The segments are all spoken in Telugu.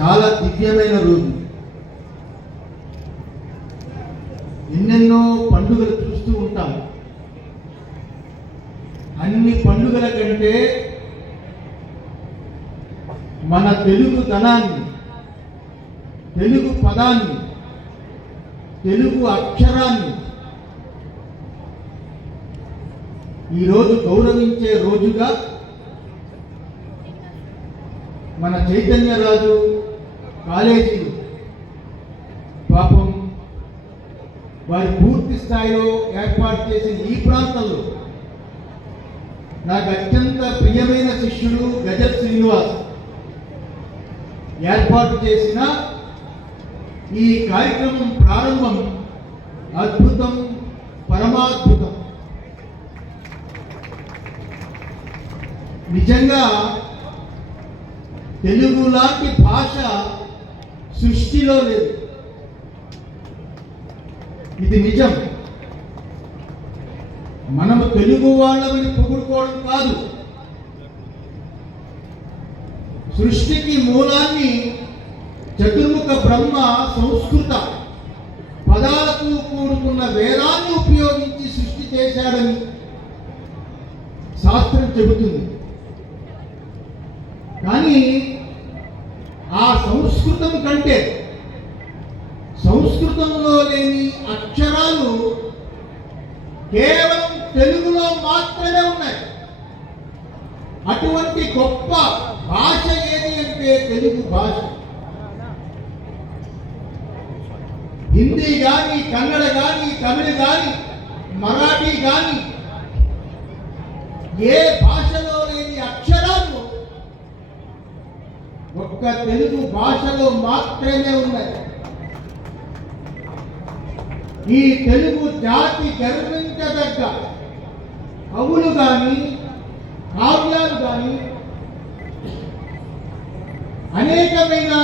చాలా దివ్యమైన రోజు. ఎన్నెన్నో పండుగలు చూస్తూ ఉంటాం. అన్ని పండుగల కంటే మన తెలుగు ధనాన్ని తెలుగు పదాన్ని తెలుగు అక్షరాన్ని ఈరోజు గౌరవించే రోజుగా మన చైతన్యరాజు కాలేజీలు పాపం వారి పూర్తి స్థాయిలో ఏర్పాటు చేసిన ఈ ప్రాంతంలో నాకు అత్యంత ప్రియమైన శిష్యుడు గజల్ శ్రీనివాస్ ఏర్పాటు చేసిన ఈ కార్యక్రమం ప్రారంభం అద్భుతం పరమాద్భుతం. నిజంగా తెలుగు లాంటి భాష సృష్టిలో లేదు. ఇది నిజం. మనము తెలుగు వాళ్ళమని పొగుడుకోవడం కాదు. సృష్టికి మూలాన్ని చతుర్ముఖ బ్రహ్మ సంస్కృత పదాలకు కూడుకున్న వేదాన్ని ఉపయోగించి సృష్టి చేశాడని శాస్త్రం చెబుతుంది కానీ ఆ సంస్కృతం కంటే సంస్కృతంలో లేని అక్షరాలు కేవలం తెలుగులో మాత్రమే ఉన్నాయి. అటువంటి గొప్ప భాష ఏది అంటే తెలుగు భాష? హిందీ కానీ కన్నడ కానీ తమిళ కానీ మరాఠీ కానీ ఏ భాషలో ఒక్క తెలుగు భాషలో మాత్రమే ఉన్నాయి ఈ తెలుగు జాతి గర్వించదగ్గ కవులు కానీ కావ్యాలు కానీ అనేకమైన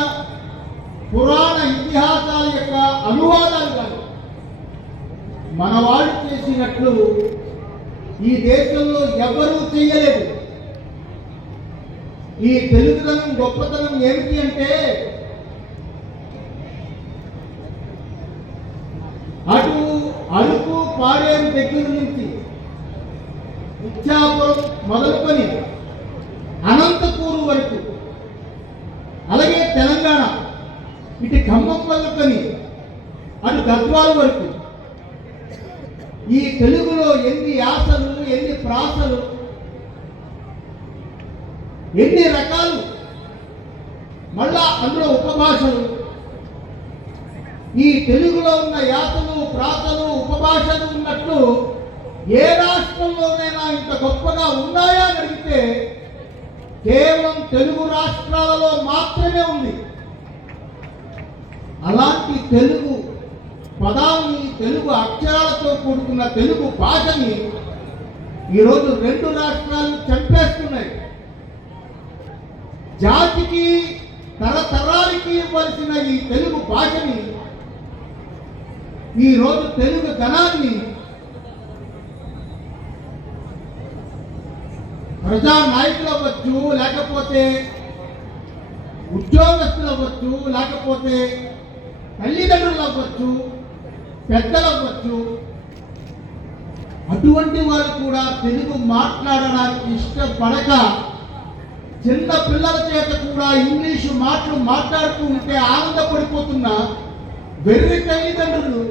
పురాణ ఇతిహాసాల యొక్క అనువాదాలు కానీ మనవాడు చేసినట్లు ఈ దేశంలో ఎవరూ చేయలేదు. ఈ తెలుగుదనం గొప్పతనం ఏమిటి అంటే అటు అరకు పాడేరు దగ్గర నుంచి ఇచ్చాపురం మొదలుకొని అనంతపూర్ వరకు అలాగే తెలంగాణ ఇటు ఖమ్మం మొదలుకొని అటు గద్వాల వరకు ఈ తెలుగులో ఎన్ని యాసలు ఎన్ని ప్రాసలు ఎన్ని రకాలు? మళ్ళా అందులో ఉపభాషలు. ఈ తెలుగులో ఉన్న యాతలు ప్రాతలు ఉపభాషలు ఉన్నట్లు ఏ రాష్ట్రంలోనైనా ఇంత గొప్పగా ఉన్నాయా అని అడిగితే కేవలం తెలుగు రాష్ట్రాలలో మాత్రమే ఉంది. అలాంటి తెలుగు పదాలని తెలుగు అక్షరాలతో కూడుకున్న తెలుగు భాషని ఈరోజు రెండు రాష్ట్రాలు చంపేస్తున్నాయి. జాతికి తరతరాలకి ఇవ్వాల్సిన ఈ తెలుగు భాషని ఈరోజు తెలుగు ధనాన్ని ప్రజా నాయకులు అవ్వచ్చు లేకపోతే ఉద్యోగస్తులు అవ్వచ్చు లేకపోతే తల్లిదండ్రులు అవ్వచ్చు పెద్దలు అవ్వచ్చు అటువంటి వారు కూడా తెలుగు మాట్లాడడానికి ఇష్టపడక చిన్న పిల్లల చేత కూడా ఇంగ్లీషు మాటలు మాట్లాడుతూ ఉంటే ఆనందపడిపోతున్న వెర్రి తల్లిదండ్రులు.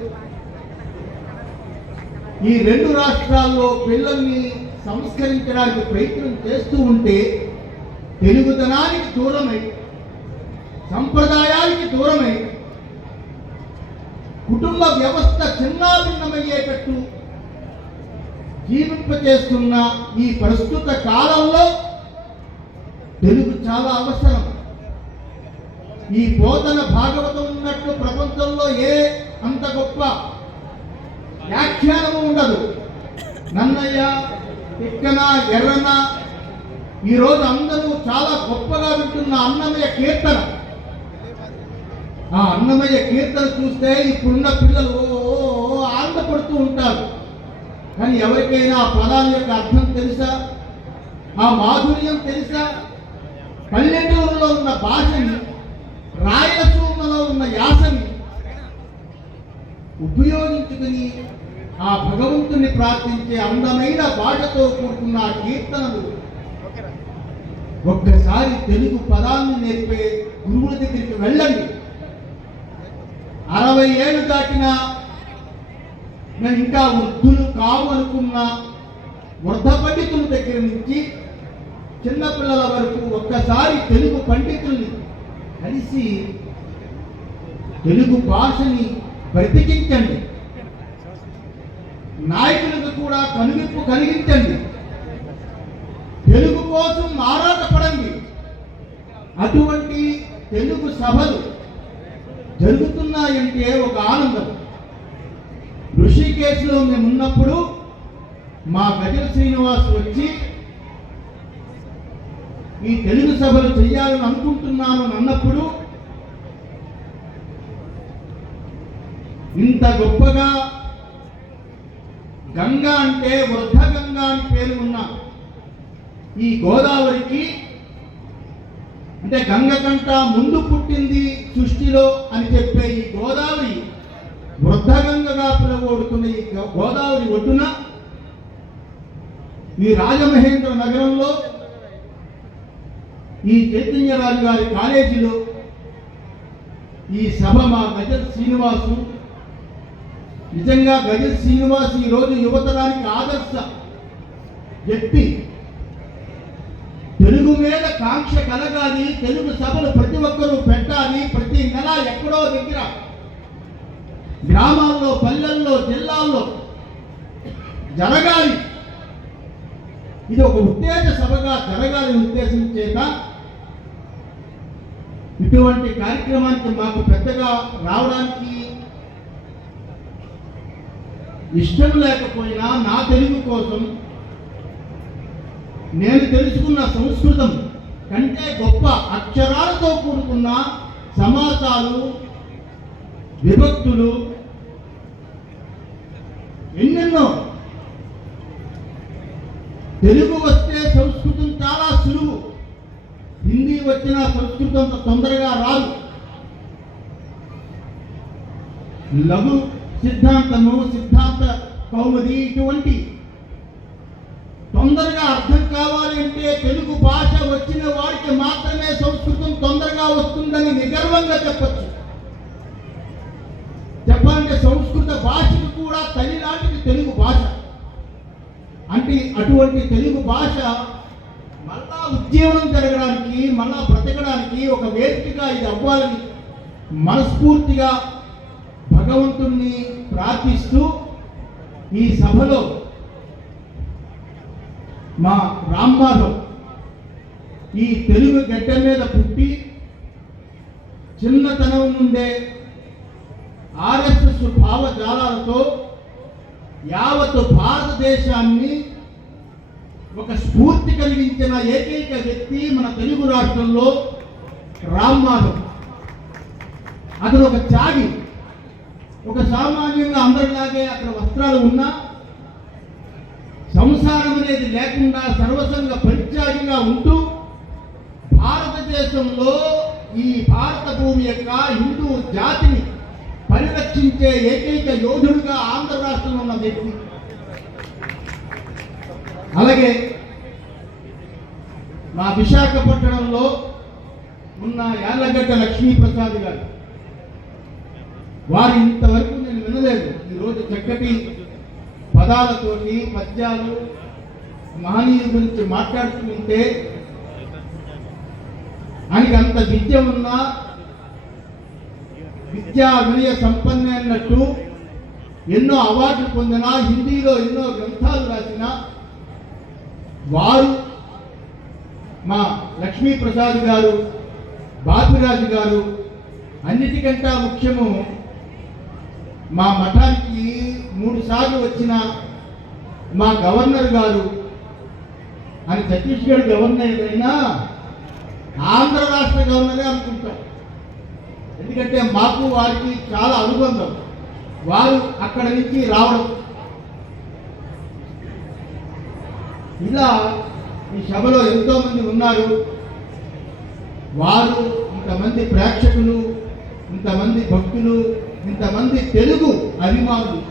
ఈ రెండు రాష్ట్రాల్లో పిల్లల్ని సంస్కరించడానికి ప్రయత్నం చేస్తూ ఉంటే తెలుగుదనానికి దూరమై సంప్రదాయానికి దూరమై కుటుంబ వ్యవస్థ చిన్నాభిన్నమయ్యేటట్టు జీవింపచేస్తున్న ఈ ప్రస్తుత కాలంలో తెలుగు చాలా అవసరం. ఈ బోధన భాగవతం ఉన్నట్టు ప్రపంచంలో ఏ అంత గొప్ప వ్యాఖ్యానము ఉండదు. నన్నయ్య తిక్కన ఎర్రన ఈరోజు అందరూ చాలా గొప్పగా వింటున్న అన్నమయ్య కీర్తన. ఆ అన్నమయ్య కీర్తన చూస్తే ఇప్పుడున్న పిల్లలు ఆనందపడుతూ ఉంటారు. కానీ ఎవరికైనా ఆ పదాల యొక్క అర్థం తెలుసా? ఆ మాధుర్యం తెలుసా? పల్లెటూరులో ఉన్న భాషని రాయలసీమలో ఉన్న యాసని ఉపయోగించుకుని ఆ భగవంతుని ప్రార్థించే అందమైన భాషతో కూడుకున్న కీర్తనలు ఒక్కసారి తెలుగు పదాలను నేర్పే గురువుల దగ్గరికి వెళ్ళండి. అరవై ఏళ్ళు దాటినా నేను ఇంకా వృద్ధులు కావు అనుకున్న వృద్ధ పండితుల దగ్గర నుంచి చిన్నపిల్లల వరకు ఒక్కసారి తెలుగు పండితుల్ని కలిసి తెలుగు భాషని బ్రతికించండి నాయకులకు కూడా కనువిప్పు కలిగించండి. తెలుగు కోసం ఆరాటపడండి. అటువంటి తెలుగు సభలు జరుగుతున్నాయంటే ఒక ఆనందం. ఋషికేశ్లో మేము ఉన్నప్పుడు మా గజల శ్రీనివాస్ వచ్చి ఈ తెలుగు సభలు చేయాలని అనుకుంటున్నాను అని అన్నప్పుడు ఇంత గొప్పగా గంగా అంటే వృద్ధ గంగా అని పేరు ఉన్న ఈ గోదావరికి అంటే గంగ కంట ముందు పుట్టింది సృష్టిలో అని చెప్పే ఈ గోదావరి వృద్ధ గంగగా పిలువబడుతున్న ఈ గోదావరి ఒడ్డున ఈ రాజమహేంద్ర నగరంలో ఈ చైతన్యరాజు గారి కాలేజీలో ఈ సభ మా గజల్ శ్రీనివాసు. నిజంగా గజల్ శ్రీనివాస్ ఈ రోజు యువతరానికి ఆదర్శ వ్యక్తి. తెలుగు మీద కాంక్ష కలగాలి తెలుగు సభలు ప్రతి ఒక్కరూ పెట్టాలి ప్రతి నెల ఎక్కడో దగ్గర గ్రామాల్లో పల్లెల్లో జిల్లాల్లో జరగాలి. ఇది ఒక ఉత్తేజ సభగా జరగాలని ఉద్దేశం చేత ఇటువంటి కార్యక్రమానికి మాకు పెద్దగా రావడానికి ఇష్టం లేకపోయినా నా తెలుగు కోసం నేను తెలుసుకున్న సంస్కృతం కంటే గొప్ప అక్షరాలతో కూడుకున్న సమాసాలు విభక్తులు ఎన్నెన్నో. తెలుగు వస్తే సంస్కృతి వచ్చిన సంస్కృతం తొందరగా రాదు. లఘు సిద్ధాంతము సిద్ధాంత కౌముది ఇటువంటి తొందరగా అర్థం కావాలి అంటే తెలుగు భాష వచ్చిన వాడికి మాత్రమే సంస్కృతం తొందరగా వస్తుందని నిగర్వంగా చెప్పచ్చు. చెప్పాలంటే సంస్కృత భాషకు కూడా తల్లి లాంటిది తెలుగు భాష. అంటే అటువంటి తెలుగు భాష ఉద్యమం జరగడానికి మళ్ళా బ్రతకడానికి ఒక వేదికగా ఇది అవ్వాలని మనస్ఫూర్తిగా భగవంతుణ్ణి ప్రార్థిస్తూ ఈ సభలో మా రామ్మాధవ్ ఈ తెలుగు గడ్డ మీద పుట్టి చిన్నతనం నుండే ఆర్ఎస్ఎస్ భావజాలాలతో యావత్ భారతదేశాన్ని ఒక స్ఫూర్తి కలిగించిన ఏకైక వ్యక్తి మన తెలుగు రాష్ట్రంలో రామ్ మాధవ్ అతను ఒక త్యాగి. ఒక సామాన్యంగా అందరిలాగే అక్కడ వస్త్రాలు ఉన్నా సంసారం అనేది లేకుండా సర్వసంగ పరిత్యాగిగా ఉంటూ భారతదేశంలో ఈ భారత భూమి యొక్క హిందూ జాతిని పరిరక్షించే ఏకైక యోధుడుగా ఆంధ్ర రాష్ట్రంలో ఉన్న వ్యక్తి. అలాగే మా విశాఖపట్నంలో ఉన్న యార్లగడ్డ లక్ష్మీప్రసాద్ గారు. వారు ఇంతవరకు నేను వినలేదు. ఈరోజు చక్కటి పదాలతోటి పద్యాలు మహనీయుల గురించి మాట్లాడుతుంటే ఆయనకి అంత విద్య ఉన్నా విద్యా వినయ సంపన్న అన్నట్టు ఎన్నో అవార్డులు పొందిన హిందీలో ఎన్నో గ్రంథాలు రాసిన వారు మా లక్ష్మీప్రసాద్ గారు బాపిరాజు గారు అన్నిటికంటే ముఖ్యము మా మఠానికి మూడు సార్లు వచ్చిన మా గవర్నర్ గారు అని ఛత్తీస్గఢ్ గవర్నర్ అయినా ఆంధ్ర రాష్ట్ర గవర్నరే అనుకుంటాం. ఎందుకంటే మాకు వారికి చాలా అనుబంధం. వారు అక్కడ నుంచి రావడం ఇలా ఈ సభలో ఎంతోమంది ఉన్నారు. వారు ఇంతమంది ప్రేక్షకులు ఇంతమంది భక్తులు ఇంతమంది తెలుగు అభిమానులు.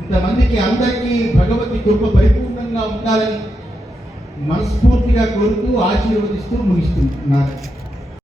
ఇంతమందికి అందరికీ భగవతి కృప పరిపూర్ణంగా ఉండాలని మనస్ఫూర్తిగా కోరుతూ ఆశీర్వదిస్తూ ముగిస్తున్నారు